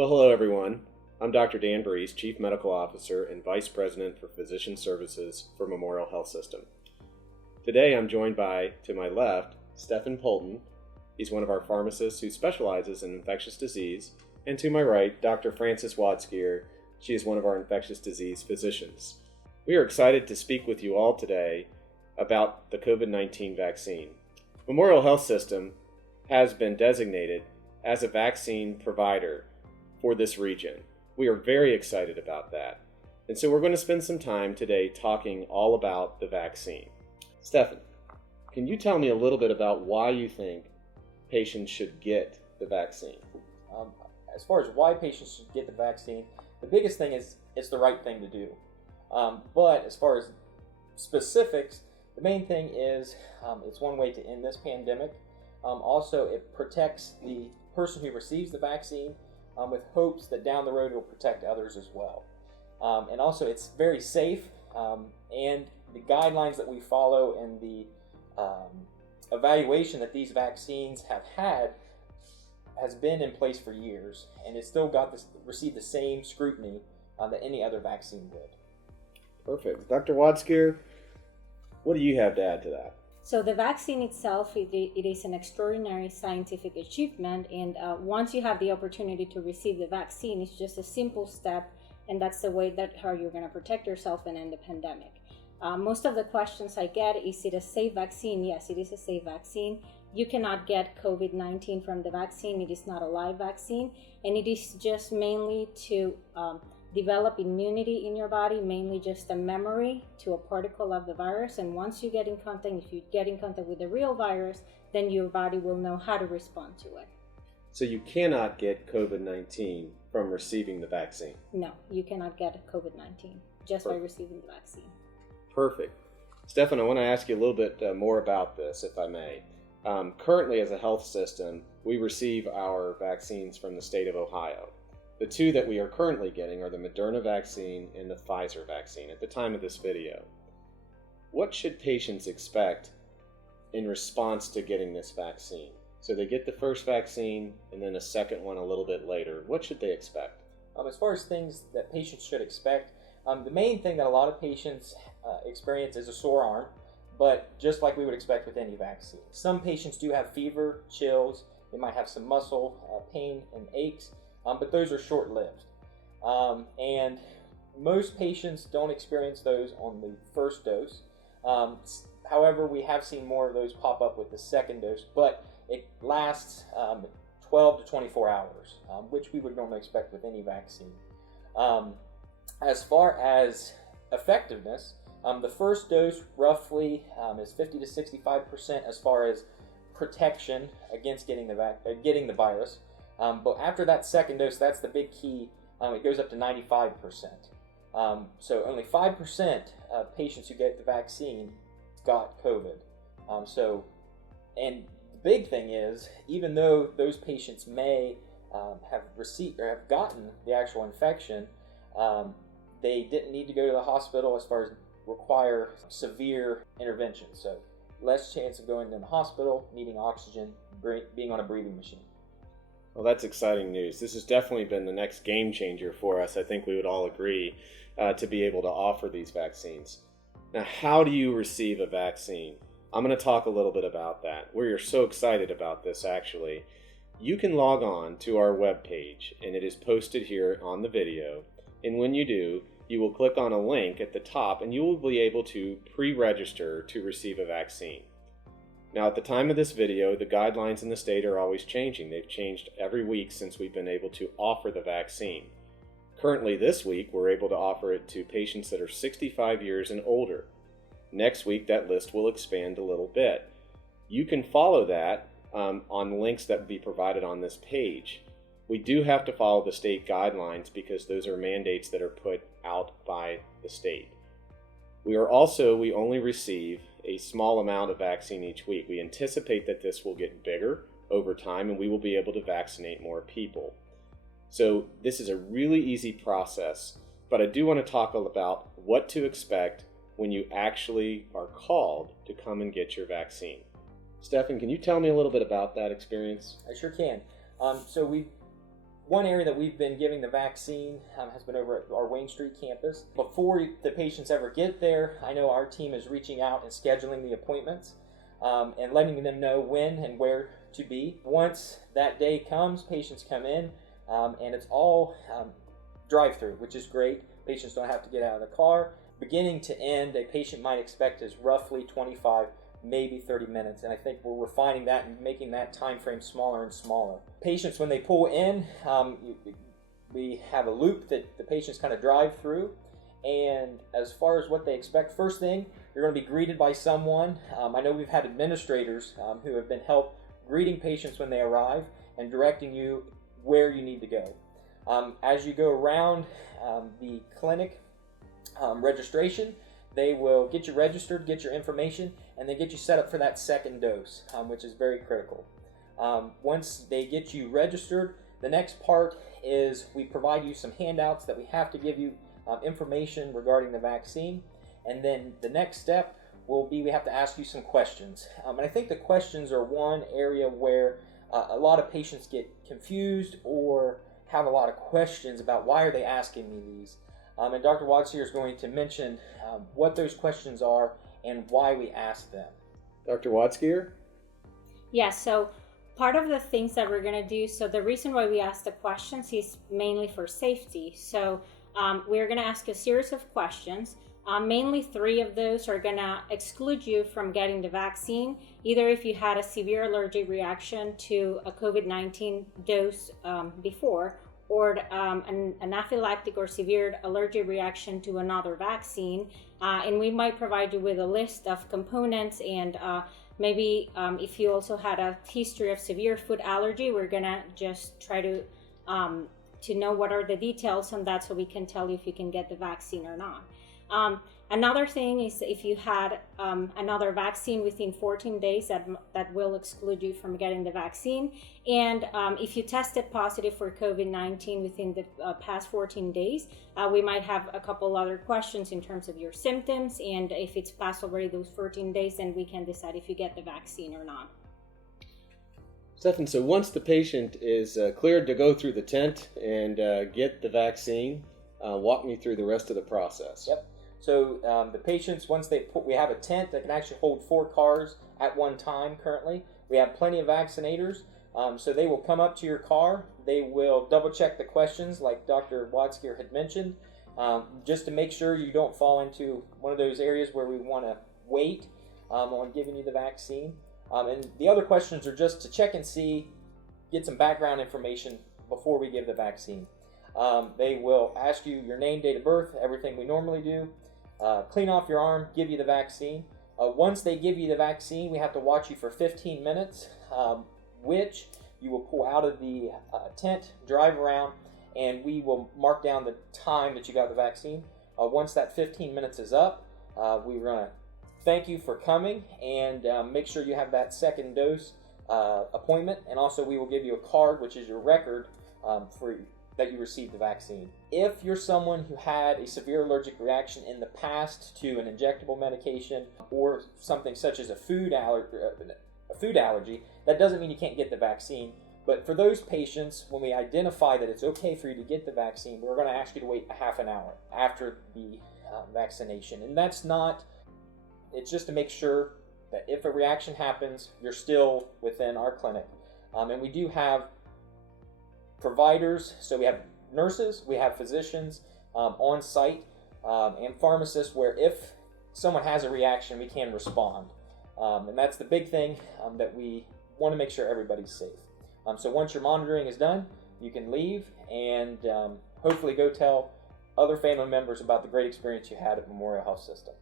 Well, hello everyone. I'm Dr. Dan Breeze, Chief Medical Officer and Vice President for Physician Services for Memorial Health System. Today I'm joined by, to my left, Stephen Polton. He's one of our pharmacists who specializes in infectious disease. And to my right, Dr. Frances Wadskier. She is one of our infectious disease physicians. We are excited to speak with you all today about the COVID-19 vaccine. Memorial Health System has been designated as a vaccine provider for this region. We are very excited about that. And so we're going to spend some time today talking all about the vaccine. Stephen, can you tell me a little bit about why you think patients should get the vaccine? As far as why patients should get the vaccine, the biggest thing is it's the right thing to do. But as far as specifics, the main thing is it's one way to end this pandemic. Also, it protects the person who receives the vaccine with hopes that down the road it will protect others as well. And also, it's very safe, and the guidelines that we follow and the evaluation that these vaccines have had has been in place for years, and it's still received the same scrutiny that any other vaccine did. Perfect. Dr. Wadskier, what do you have to add to that? So the vaccine itself, it is an extraordinary scientific achievement, and once you have the opportunity to receive the vaccine, it's just a simple step, and that's the way that how you're going to protect yourself and end the pandemic. Most of the questions I get, is it a safe vaccine? Yes, it is a safe vaccine. You cannot get COVID-19 from the vaccine. It is not a live vaccine, and it is just mainly to develop immunity in your body, mainly just a memory to a particle of the virus. And once you get in contact, if you get in contact with the real virus, then your body will know how to respond to it. So you cannot get COVID-19 from receiving the vaccine? No, you cannot get COVID-19 just by receiving the vaccine. Perfect. Stephen, I want to ask you a little bit more about this, if I may. Currently, as a health system, we receive our vaccines from the state of Ohio. The two that we are currently getting are the Moderna vaccine and the Pfizer vaccine at the time of this video. What should patients expect in response to getting this vaccine? So they get the first vaccine and then a second one a little bit later. What should they expect? As far as things that patients should expect, the main thing that a lot of patients experience is a sore arm, but just like we would expect with any vaccine. Some patients do have fever, chills, they might have some muscle pain and aches, but those are short-lived. And most patients don't experience those on the first dose. However, we have seen more of those pop up with the second dose, but it lasts 12 to 24 hours, which we would normally expect with any vaccine. As far as effectiveness, the first dose roughly is 50 to 65% as far as protection against getting the virus. But after that second dose, that's the big key. It goes up to 95%. So only 5% of patients who get the vaccine got COVID. And the big thing is, even though those patients may have received or have gotten the actual infection, they didn't need to go to the hospital as far as require severe intervention. So less chance of going to the hospital, needing oxygen, being on a breathing machine. Well, that's exciting news. This has definitely been the next game changer for us. I think we would all agree to be able to offer these vaccines. Now, how do you receive a vaccine? I'm going to talk a little bit about that. We are so excited about this, actually. You can log on to our webpage, and it is posted here on the video. And when you do, you will click on a link at the top, and you will be able to pre-register to receive a vaccine. Now, at the time of this video, the guidelines in the state are always changing. They've changed every week since we've been able to offer the vaccine. Currently, this week, we're able to offer it to patients that are 65 years and older. Next week, that list will expand a little bit. You can follow that on links that will be provided on this page. We do have to follow the state guidelines because those are mandates that are put out by the state. We only receive a small amount of vaccine each week. We anticipate that this will get bigger over time and we will be able to vaccinate more people. So this is a really easy process, but I do want to talk about what to expect when you actually are called to come and get your vaccine. Stephen, can you tell me a little bit about that experience? I sure can. So One area that we've been giving the vaccine has been over at our Wayne Street campus. Before the patients ever get there, I know our team is reaching out and scheduling the appointments and letting them know when and where to be. Once that day comes, patients come in and it's all drive-through, which is great. Patients don't have to get out of the car. Beginning to end, a patient might expect is roughly 25, maybe 30 minutes, and I think we're refining that and making that time frame smaller and smaller. Patients, when they pull in, we have a loop that the patients kind of drive through, and as far as what they expect, first thing, you're going to be greeted by someone. I know we've had administrators who have been helped greeting patients when they arrive and directing you where you need to go. As you go around the clinic registration, they will get you registered, get your information, and then get you set up for that second dose, which is very critical. Once they get you registered, the next part is we provide you some handouts that we have to give you information regarding the vaccine. And then the next step will be we have to ask you some questions. And I think the questions are one area where a lot of patients get confused or have a lot of questions about why are they asking me these. And Dr. Watts here is going to mention what those questions are and why we ask them. Dr. Watsgear? Yeah, so part of the things that we're going to do, so the reason why we ask the questions is mainly for safety. So we're going to ask a series of questions. Mainly 3 of those are going to exclude you from getting the vaccine, either if you had a severe allergic reaction to a COVID-19 dose before, or an anaphylactic or severe allergic reaction to another vaccine. And we might provide you with a list of components, and maybe if you also had a history of severe food allergy, we're gonna just try to know what are the details on that so we can tell you if you can get the vaccine or not. Another thing is if you had another vaccine within 14 days, that will exclude you from getting the vaccine. And if you tested positive for COVID-19 within the past 14 days, we might have a couple other questions in terms of your symptoms. And if it's past already those 14 days, then we can decide if you get the vaccine or not. Stefan, so once the patient is cleared to go through the tent and get the vaccine, walk me through the rest of the process. Yep. So the patients, once we have a tent that can actually hold 4 cars at one time currently. We have plenty of vaccinators, so they will come up to your car. They will double check the questions like Dr. Watsgear had mentioned, just to make sure you don't fall into one of those areas where we want to wait on giving you the vaccine. And the other questions are just to check and see, get some background information before we give the vaccine. They will ask you your name, date of birth, everything we normally do. Clean off your arm, give you the vaccine. Once they give you the vaccine, we have to watch you for 15 minutes, which you will pull out of the tent, drive around, and we will mark down the time that you got the vaccine. Once that 15 minutes is up, we're going to thank you for coming and make sure you have that second dose appointment. And also we will give you a card, which is your record for that you received the vaccine. If you're someone who had a severe allergic reaction in the past to an injectable medication or something such as a food allergy, that doesn't mean you can't get the vaccine. But for those patients, when we identify that it's okay for you to get the vaccine, we're going to ask you to wait a half an hour after the vaccination. And that's not, it's just to make sure that if a reaction happens, you're still within our clinic. And we do have providers, so we have nurses, we have physicians on site, and pharmacists, where if someone has a reaction, we can respond. And that's the big thing, that we want to make sure everybody's safe. So once your monitoring is done, you can leave and hopefully go tell other family members about the great experience you had at Memorial Health System.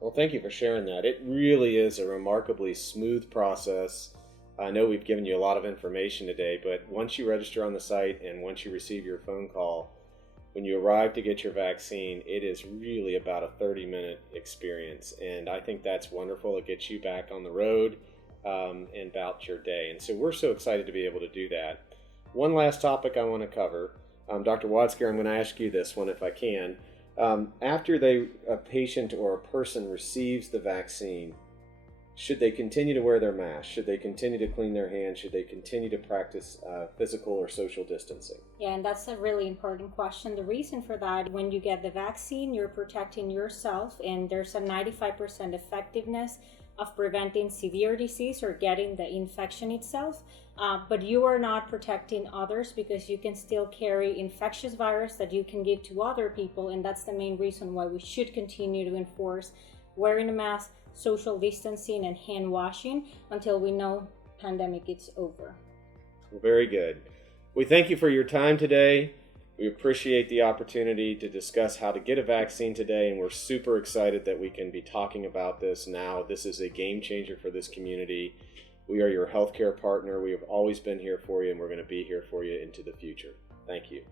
Well, thank you for sharing that. It really is a remarkably smooth process. I know we've given you a lot of information today, but once you register on the site and once you receive your phone call, when you arrive to get your vaccine, it is really about a 30-minute experience. And I think that's wonderful. It gets you back on the road and about your day. And so we're so excited to be able to do that. One last topic I want to cover. Dr. Watsgear, I'm going to ask you this one if I can. After a patient or a person receives the vaccine, should they continue to wear their mask? Should they continue to clean their hands? Should they continue to practice physical or social distancing? Yeah, and that's a really important question. The reason for that, when you get the vaccine, you're protecting yourself, and there's a 95% effectiveness of preventing severe disease or getting the infection itself. But you are not protecting others, because you can still carry infectious virus that you can give to other people, and that's the main reason why we should continue to enforce wearing a mask, social distancing, and hand washing until we know pandemic is over. Well, very good. We thank you for your time today. We appreciate the opportunity to discuss how to get a vaccine today, and we're super excited that we can be talking about this now. This is a game changer for this community. We are your healthcare partner. We have always been here for you, and we're going to be here for you into the future. Thank you.